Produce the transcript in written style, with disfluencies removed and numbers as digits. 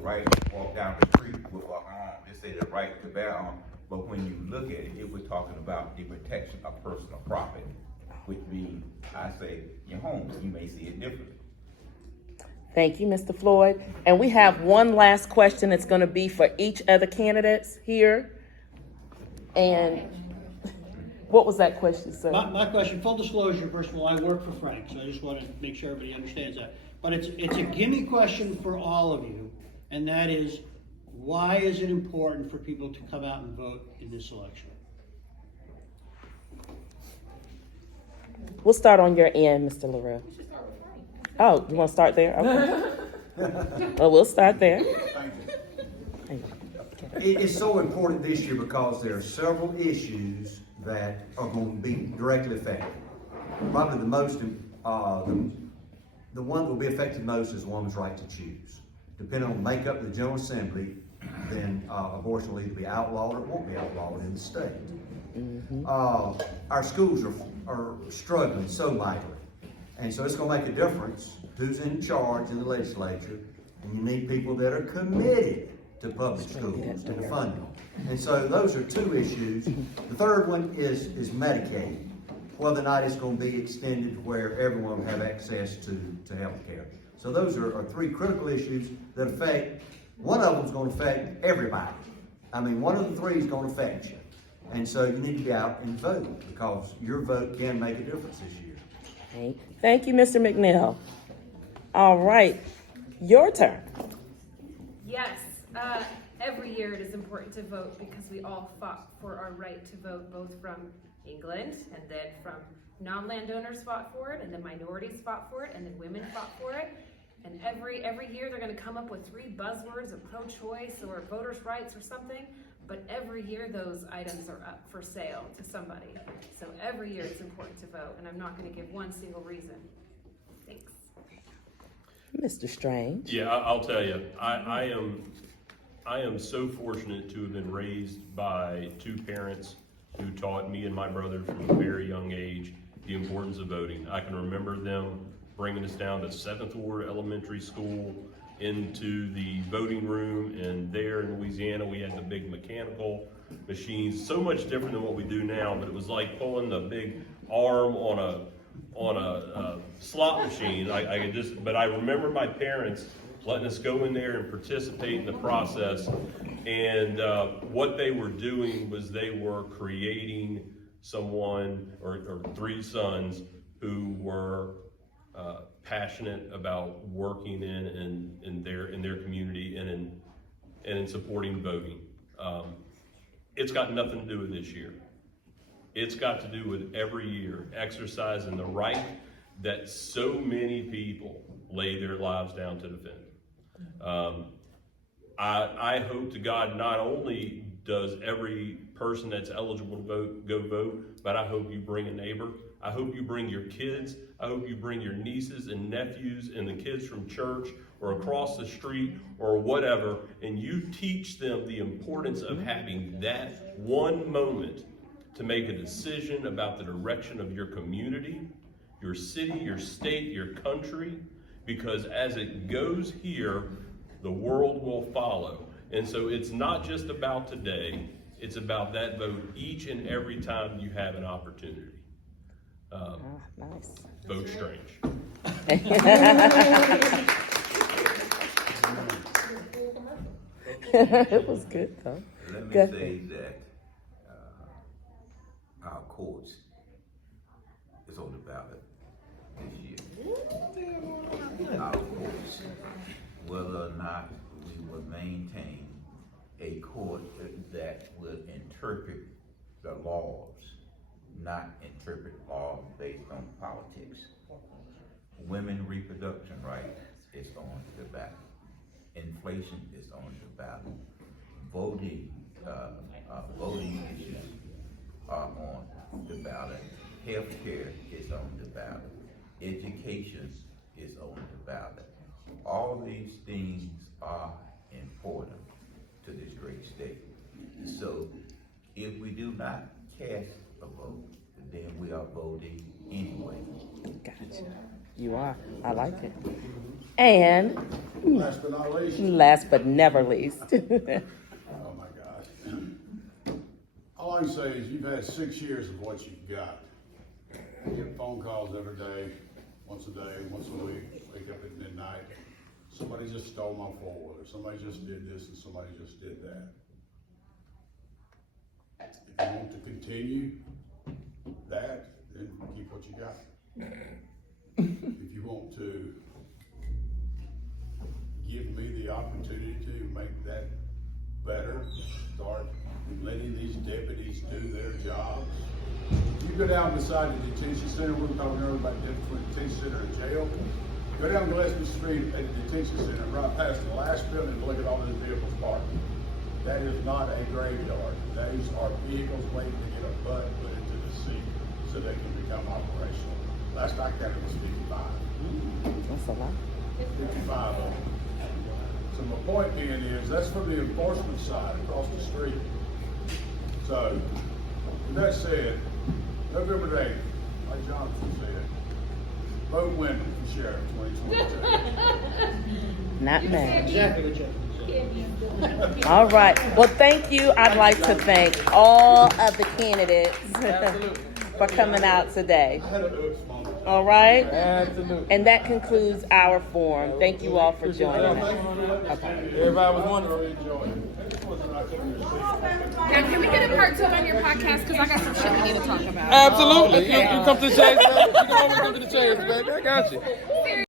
right to walk down the street with an arm. They say the right to bear arms. But when you look at it, it was talking about the protection of personal property, which means, I say, your home. You may see it differently. Thank you, Mr. Floyd. And we have one last question that's going to be for each of the candidates here. And what was that question, sir? My question, full disclosure, first of all, I work for Frank, so I just want to make sure everybody understands that. But it's a gimme question for all of you, and that is, why is it important for people to come out and vote in this election? We'll start on your end, Mr. LaRue. Oh, you want to start there? Okay. Well, we'll start there. Thank you. It's so important this year because there are several issues that are going to be directly affected. Probably the most, the one that will be affected most is a woman's right to choose. Depending on the makeup of the General Assembly, then abortion will either be outlawed or it won't be outlawed in the state. Mm-hmm. Our schools are struggling so mightily. And so it's going to make a difference who's in charge in the legislature. And you need people that are committed to public schools and to funding. And so those are two issues. The third one is Medicaid, whether or not it's going to be extended to where everyone will have access to health care. So those are three critical issues that affect, one of them is going to affect everybody. I mean, one of the three is going to affect you. And so you need to be out and vote because your vote can make a difference this year. Okay. Thank you, Mr. McNeil. All right, your turn. Yes, every year it is important to vote because we all fought for our right to vote, both from England and then from non-landowners fought for it, and then minorities fought for it, and then women fought for it. And every year they're going to come up with three buzzwords of pro-choice or voters' rights or something. But every year those items are up for sale to somebody. So every year it's important to vote, and I'm not going to give one single reason. Thanks. Mr. Strange. Yeah, I'll tell you, I am so fortunate to have been raised by two parents who taught me and my brother from a very young age the importance of voting. I can remember them bringing us down to 7th Ward Elementary School into the voting room, and there in Louisiana we had the big mechanical machines, so much different than what we do now, but it was like pulling the big arm on a slot machine. But I remember my parents letting us go in there and participate in the process, and what they were doing was they were creating someone or three sons who were passionate about working in their community and in supporting voting. It's got nothing to do with this year. It's got to do with every year exercising the right that so many people lay their lives down to defend. I hope to God not only does every person that's eligible to vote go vote, but I hope you bring a neighbor. I hope you bring your kids. I hope you bring your nieces and nephews and the kids from church or across the street or whatever, and you teach them the importance of having that one moment to make a decision about the direction of your community, your city, your state, your country, because as it goes here, the world will follow. And so it's not just about today, it's about that vote each and every time you have an opportunity. Nice. Vote Strange. It was good though. Let me Good. say that our courts is on the ballot this year. Our courts, whether or not we will maintain a court that will interpret the laws, not interpret laws based on politics. Women reproduction rights is on the ballot. Inflation is on the ballot. Voting issues are on the ballot. Healthcare is on the ballot. Education is on the ballot. All these things are important to this great state. So if we do not cast a vote, then we are voting anyway. Gotcha. You are. I like it. And Last but not least, last but never least, oh my gosh. All I can say is you've had 6 years of what you've got. You get phone calls every day, once a week, wake up at midnight. Somebody just stole my four-wheeler, somebody just did this, and somebody just did that. If you want to continue that, then keep what you got. If you want to give me the opportunity to make that better, start letting these deputies do their jobs. You go down beside the detention center, we were talking earlier about the difference between detention center and jail. Go down Gillespie Street at the detention center, right past the last building, and look at all those vehicles parked. That is not a graveyard. Those are vehicles waiting to get a butt put into the seat so they can become operational. Last I counted was 55. that's a lot. 55 of them. So my point being is, that's from the enforcement side across the street. So, with that said, November 8th, like Jonathan said, vote Wyndham for sheriff 2022. Not mad. Exactly what you said. All right. Well, thank you. I'd like to thank all of the candidates for coming out today. I had an oops moment. All right? Absolutely. And that concludes our forum. Thank you all for joining us. Everybody was wondering. Now, can we get a part 2 on your podcast? Because I got some shit we need to talk about. Absolutely. You come to the Chase, baby. You can always come to the Chase, baby. I got you.